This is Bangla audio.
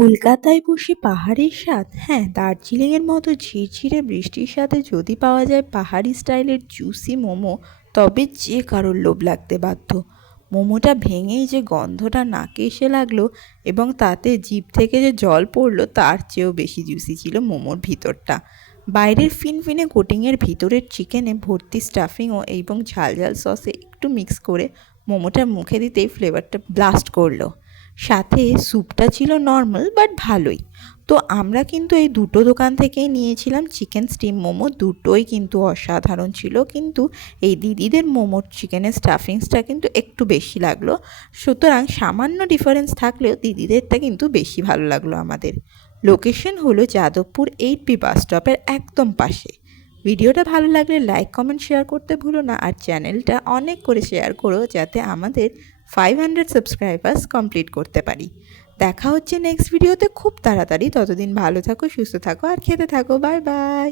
কলকাতায় বসে পাহাড়ের স্বাদ, হ্যাঁ, দার্জিলিংয়ের মতো ঝিরঝিরে বৃষ্টির সাথে যদি পাওয়া যায় পাহাড়ি স্টাইলের জুসি মোমো, তবে যে কারোর লোভ লাগতে বাধ্য। মোমোটা ভেঙেই যে গন্ধটা নাকে এসে লাগলো এবং তাতে জিভ থেকে যে জল পড়লো তার চেয়েও বেশি জুসি ছিল মোমোর ভিতরটা। বাইরের ফিনফিনে কোটিংয়ের ভিতরের চিকেনে ভর্তি স্টাফিংও এবং ঝাল ঝাল সসে একটু মিক্স করে মোমোটা মুখে দিতেই ফ্লেভারটা ব্লাস্ট করলো। সাথে স্যুপটা ছিল নর্মাল বাট ভালোই। তো আমরা কিন্তু এই দুটো দোকান থেকেই নিয়েছিলাম চিকেন স্টিম মোমো, দুটোই কিন্তু অসাধারণ ছিল। কিন্তু এই দিদিদের মোমোর চিকেনের স্টাফিংসটা কিন্তু একটু বেশি লাগলো। সুতরাং সামান্য ডিফারেন্স থাকলেও দিদিদেরটা কিন্তু বেশি ভালো লাগলো আমাদের। লোকেশন হলো যাদবপুর 8B বাস স্টপের একদম পাশে। ভিডিওটা ভালো লাগলে লাইক কমেন্ট শেয়ার করতে ভুলো না, আর চ্যানেলটা অনেক করে শেয়ার করো যাতে আমাদের 500 সাবস্ক্রাইবার্স কমপ্লিট করতে পারি। দেখা হচ্ছে নেক্সট ভিডিওতে খুব তাড়াতাড়ি। ততদিন ভালো থাকো, সুস্থ থাকো আর খেতে থাকো। Bye bye.